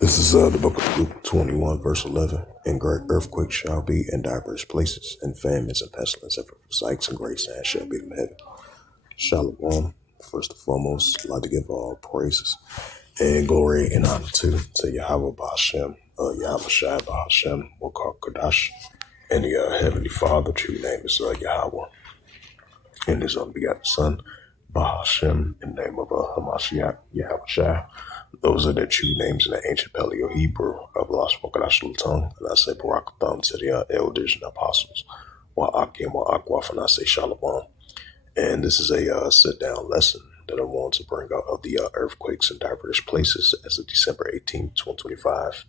This is the book of Luke 21, verse 11. And great earthquakes shall be in diverse places, and famines and pestilence, and sights and great signs shall be from heaven. Shalom. First and foremost, I'd like to give all praises and glory and honor to Yahweh Ba'ashem, Yahweh Shai Ba'ashem, Wakar Kadash, and the Heavenly Father. True name is Yahweh, and His unbegotten Son, Ba'ashem, in the name of Hamashiach, Yahweh Shai. Those are the true names in the ancient Paleo Hebrew of Lost Wakadash tongue. And I say Barakatham to the elders and apostles. Wa'akim Wa'akwaf, and I say Shalom. And this is a sit-down lesson that I want to bring out of the earthquakes in diverse places as of December 18th, 2025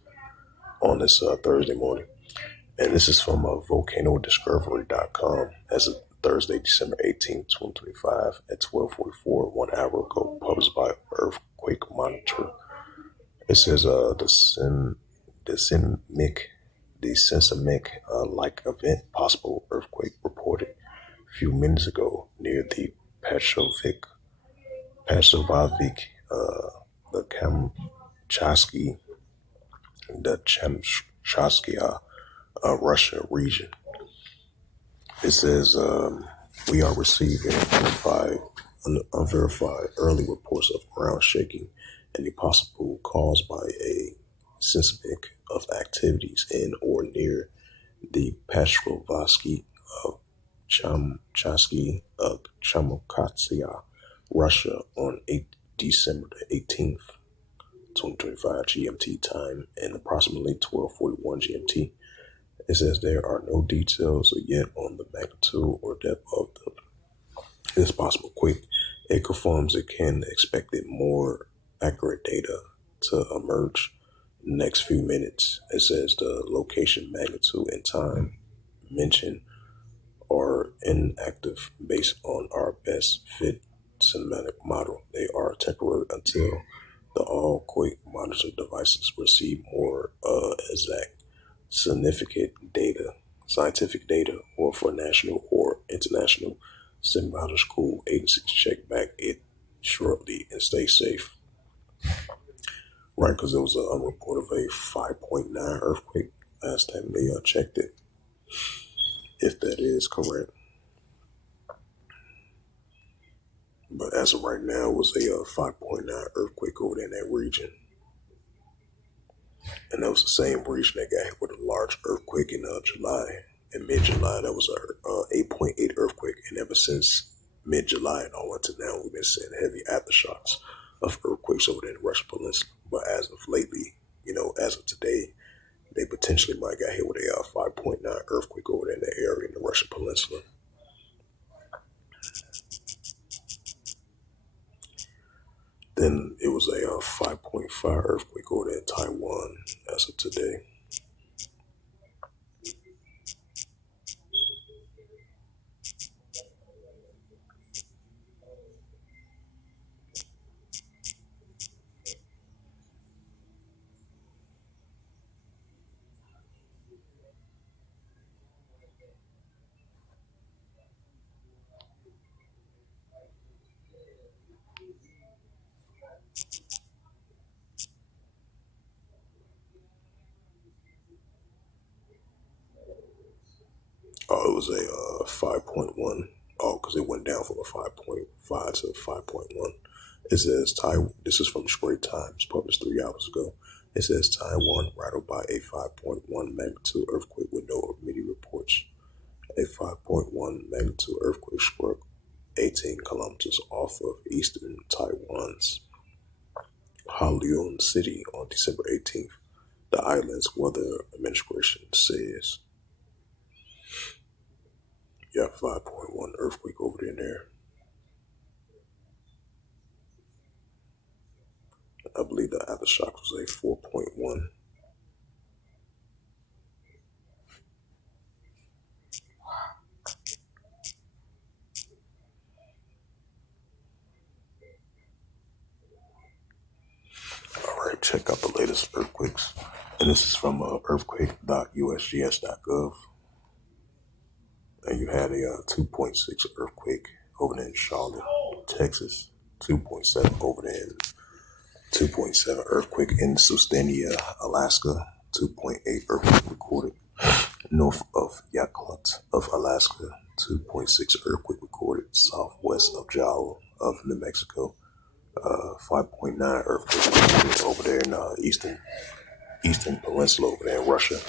on this Thursday morning. And this is from volcanodiscovery.com as of Thursday, December 18th, 2025 at 12:44, 1 hour ago, published by Earthquake Monitor. It says the seismic like event, possible earthquake reported a few minutes ago near the Pachovic, the Kamchatsky, Russia region. It says we are receiving unverified early reports of ground shaking and the possible cause by a seismic of activities in or near the Petrovsky of Chamchatsky of Chamokatsia, Russia on December the 18th, 2025 GMT time and approximately 12:41 GMT. It says there are no details yet on the magnitude or depth of this possible quake. It confirms it can expect more accurate data to emerge in the next few minutes. It says the location, magnitude, and time mentioned are inactive based on our best fit cinematic model. They are temporary until the all quake monitor devices receive more exact scientific data, or for national or international symbiotical agencies to check back it shortly and stay safe. Right, because there was a report of a 5.9 earthquake last time they checked it, if that is correct. But as of right now, it was a 5.9 earthquake over there in that region. And that was the same region that got hit with a large earthquake in July. In mid-July, that was a 8.8 earthquake. And ever since mid-July and all until now, we've been seeing heavy aftershocks of earthquakes over there in the Russian Peninsula. But as of lately, as of today, they potentially might got hit with a 5.9 earthquake over there in the area in the Russian Peninsula. Then it was a 5.5 earthquake over there in Taiwan as of today. Oh, it was a 5.1. Oh, because it went down from a 5.5 to 5.1. It says this is from the Strait Times, published 3 hours ago. It says Taiwan rattled by a 5.1 magnitude earthquake with no immediate reports. A 5.1 magnitude earthquake struck 18 kilometers off of eastern Taiwan's Haliun City on December 18th, the island's weather administration says. Yeah, 5.1 earthquake over there. I believe the aftershock was a 4.1. check out the latest earthquakes. And this is from earthquake.usgs.gov. And you had a 2.6 earthquake over there in Charlotte, Texas. 2.7 over there in 2.7 earthquake in Sustainea, Alaska. 2.8 earthquake recorded north of Yakutat of Alaska. 2.6 earthquake recorded southwest of Jalo of New Mexico. 5.9 earthquake recorded over there in eastern peninsula over there in Russia.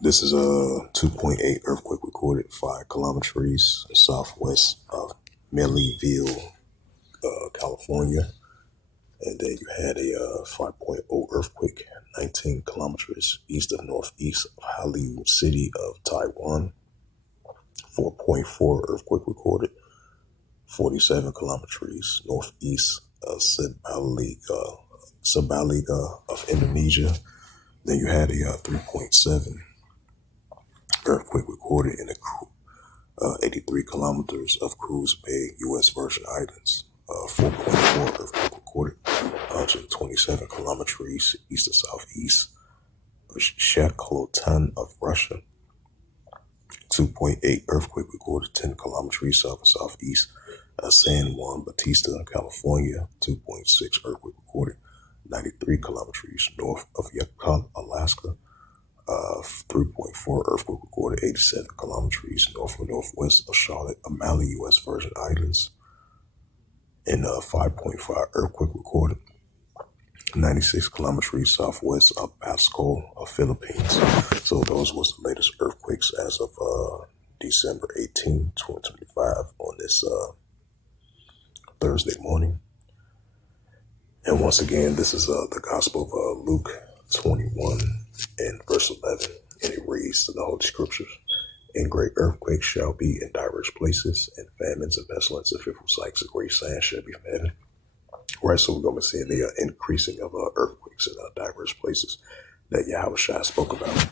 This is a 2.8 earthquake recorded 5 kilometers southwest of Millville, California. And then you had a 5.0 earthquake 19 kilometers east of northeast of Hallyu City of Taiwan. 4.4 earthquake recorded 47 kilometers northeast of Sabaliga of Indonesia. Then you had a 3.7 earthquake recorded in 83 kilometers of Cruz Bay, U.S. Virgin Islands. 4.4 earthquake recorded 127 kilometers east of southeast of Shakotan of Russia. 2.8 earthquake recorded 10 kilometers south of southeast of San Juan Bautista, California. 2.6 earthquake recorded 93 kilometers north of Yakutat, Alaska. 3.4 earthquake recorded 87 kilometers north and northwest of Charlotte, O'Malley, U.S. Virgin Islands. And 5.5 earthquake recorded 96 kilometers southwest of Pasco, Philippines. So those was the latest earthquakes as of December 18, 2025 on this Thursday morning. And once again, this is the Gospel of Luke 21 and verse 11. And it reads to the Holy Scriptures. And great earthquakes shall be in diverse places, and famines and pestilence and fearful sights and great signs shall be from heaven. Right, so we're going to see the increasing of earthquakes in diverse places that Yahushua spoke about.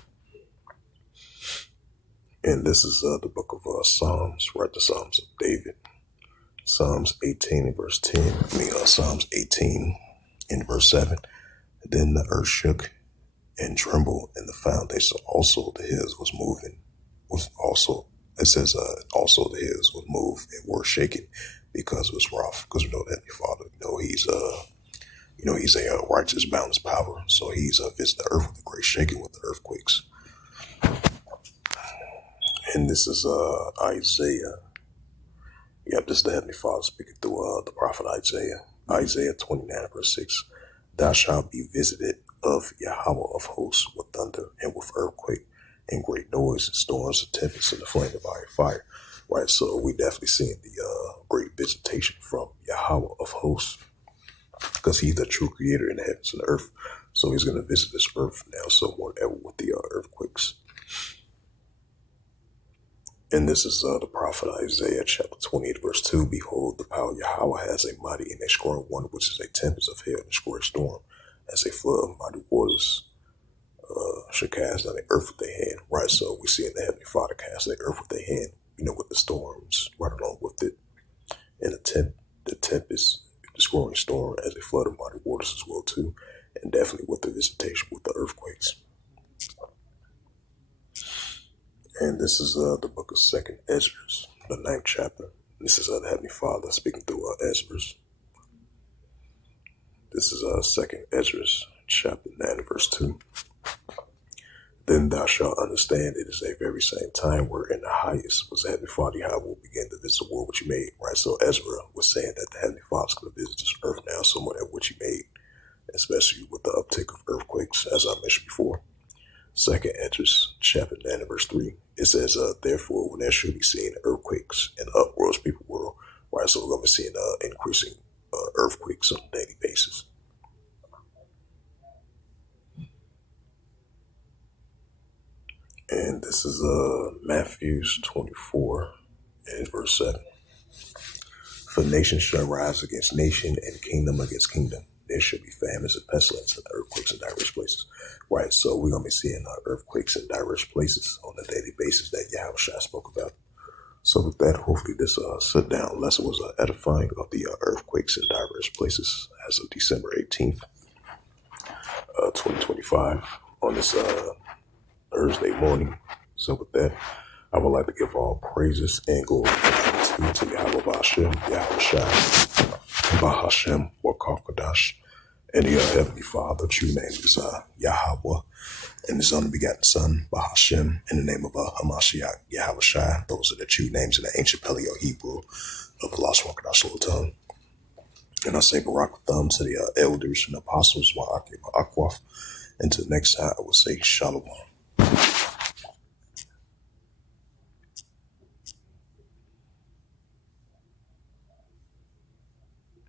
And this is the book of Psalms, right? The Psalms of David. Psalms 18 and verse 10. Psalms 18 and verse 7. Then the earth shook and trembled, and the foundation also the hills was moving. Also the hills was moved and were shaken because it was wrath. Because we know that Heavenly Father, he's a righteous, boundless power. So he's visited the earth with a great shaking with the earthquakes. And this is Isaiah. Yep, this is the Heavenly Father speaking through the prophet Isaiah. Isaiah 29 verse 6. Thou shalt be visited of Yahweh of hosts with thunder and with earthquake and great noise and storms and tempests and the flame of iron fire. Right, so we definitely seeing the great visitation from Yahweh of hosts, because he's the true creator in the heavens and the earth. So he's going to visit this earth now somewhat ever with the earthquakes. And this is the prophet Isaiah chapter 28 verse 2. Behold, the power of Yahweh has a mighty and a strong one, which is a tempest of hail and a great storm, as a flood of mighty waters should cast down the earth with their hand. Right, so we see in the Heavenly Father cast the earth with their hand, with the storms right along with it. And the tempest, the growing storm as a flood of mighty waters as well too. And definitely with the visitation with the earthquakes. And this is the book of 2nd Ezra, the 9th chapter. This is the Heavenly Father speaking through Ezra. This is 2nd Ezra, chapter 9, verse 2. Then thou shalt understand it is a very same time where in the highest was the Heavenly Father Yahweh will begin to visit the world which he made. Right, so Ezra was saying that the Heavenly Father is going to visit this earth now somewhat at which he made, especially with the uptick of earthquakes, as I mentioned before. 2nd Ezra, chapter 9, verse 3. It says, therefore, when there should be seen earthquakes and uproars people world. Right, so we're going to be seeing increasing earthquakes on a daily basis. And this is Matthew 24 and verse 7. For nation shall rise against nation and kingdom against kingdom. There should be famines and pestilence and earthquakes in diverse places. Right, so we're going to be seeing earthquakes in diverse places on a daily basis that Yahushua spoke about. So with that, hopefully this sit down lesson was edifying of the earthquakes in diverse places as of December 18th, 2025 on this Thursday morning. So with that, I would like to give all praises and glory to Yahweh Bashem, Yahweh Shai, Bahashem, Wakafkadash, and the Heavenly Father. True name is Yahweh, and His only begotten Son, Bahashem, in the name of Hamashiach, Yahweh Shai. Those are the true names in the ancient Paleo Hebrew of the Lost Wakadash Sultan. And I say Barak Thumb to the elders and apostles, Wa'aki Wa'akwaf. Until next time, I will say Shalom.